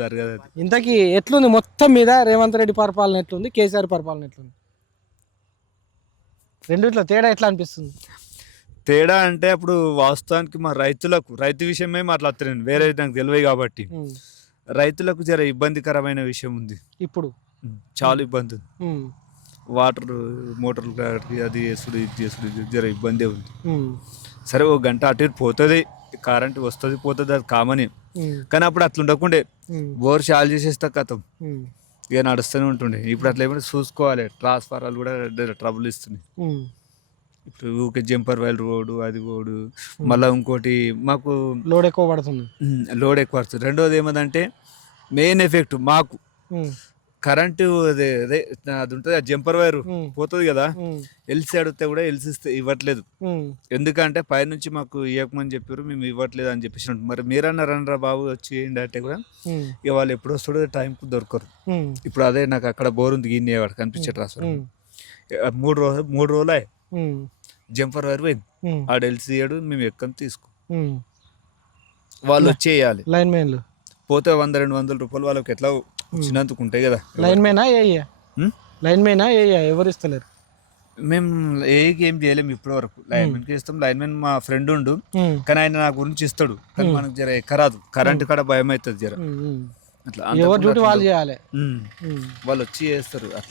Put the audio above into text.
జరగదు ఇంతకీ ఎట్లుంది? మొత్తం మీద రేవంత్ రెడ్డి పరిపాలన ఎట్లుంది? కేసీఆర్ పరిపాలన ఎట్లుంది? రెండిట్లో తేడా ఎట్లా అనిపిస్తుంది? తేడా అంటే అప్పుడు వాస్తవానికి మా రైతులకు రైతు విషయమే మాట్లాడుతున్నాను వేరే నాకు తెలియదు కాబట్టి. రైతులకు జర ఇబ్బందికరమైన విషయం ఉంది. ఇప్పుడు? చాలా ఇబ్బంది ఉంది. వాటర్ మోటార్లు అది చేసుడు ఇది చేసుడు జర ఇబ్బందే ఉంది. సరే ఒక గంట అటు ఇటు పోతుంది. కరెంట్ వస్తుంది పోతుంది అది కామని కానీ అప్పుడు అట్లా ఉండకుండే. బోర్ చాలు చేసేస్తా కథం ఇక నడుస్తూనే ఉంటుండే. ఇప్పుడు అట్లా ఏమైనా చూసుకోవాలి. ట్రాన్స్ఫారాలు కూడా ట్రబుల్ ఇస్తున్నాయి. ఇప్పుడు ఊకే జంపర్ వైల్ రోడ్డు అది రోడ్డు మళ్ళీ ఇంకోటి మాకు లోడ్ ఎక్కువ పడుతుంది. లోడ్ ఎక్కువ పడుతుంది. రెండోది ఏమందంటే మెయిన్ ఎఫెక్ట్ మాకు. కరెంటు అదే అదే అది ఉంటుంది ఆ జంపర్ వైర్ పోతుంది కదా ఎల్సీ అడిగితే కూడా ఎల్సీ ఇవ్వట్లేదు. ఎందుకంటే పైనుంచి మాకు ఇవ్వకమని చెప్పారు మేము ఇవ్వట్లేదు అని చెప్పేసి. మరి మీరన్నా రండ్రా బాబు వచ్చి అంటే కూడా ఇక వాళ్ళు ఎప్పుడు వస్తాడో టైంకు దొరకరు. ఇప్పుడు అదే నాకు అక్కడ బోర్ ఉంది గిన్నె వాడు కనిపించే ట్రాన్స్ఫర్ మూడు రోజులు మూడు రోజులే. ఉమ్, జంపర్ వైర్ పోయింది. ఆడ ఎల్సీ ఇయ్యాడు మేము ఎక్కని తీసుకో. వాళ్ళు వచ్చేయాలి. లైన్ మెయిన్లు. పోతే వంద రెండు వందల రూపాయలు వాళ్ళకి ఎట్లా వచ్చినందుకు ఉంటాయి కదా లైన్ మెయినా ఏ? లైన్ మెయినా ఏ ఎవరు ఇస్తలేరు? మేము ఏ గేమ్ చేయలేము ఇప్పటి వరకు లైన్కి ఇస్తాం. లైన్ మెన్ మా ఫ్రెండ్ ఉండు. ఉమ్, కానీ ఆయన నా గురించి ఇస్తాడు. కానీ మనకు జర ఎక్కరాదు కరెంట్ కాడ భయం అవుతుంది జర. అట్లా ఎవరి డ్యూటీ వాళ్ళు చేయాలి. వాళ్ళు వచ్చి చేస్తారు.